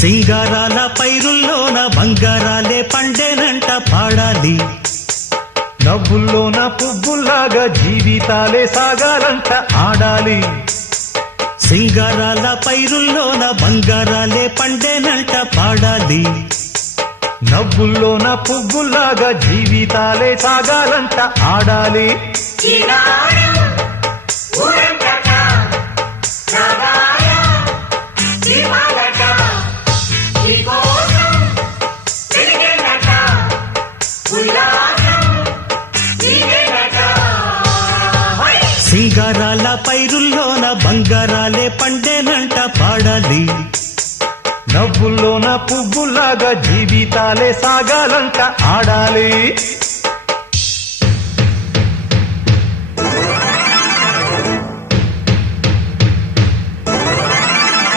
సింగారాల పైరుల్లోన బంగారాలే పండేనంట పాడాలి. నవ్వుల్లోన పువ్వుల్లాగా జీవితాలే సాగాలంట ఆడాలి. సింగారాల పైరుల్లోన బంగారాలే పండేనంట పాడాలి. నవ్వుల్లోన పువ్వుల్లాగా జీవితాలే సాగాలంట ఆడాలి. సింగారాల పైరుల్లోన బంగారాలే పండేనంట పాడాలి. నవ్వుల్లోన పువ్వుల్లాగా జీవితాలే సాగాలంట ఆడాలి.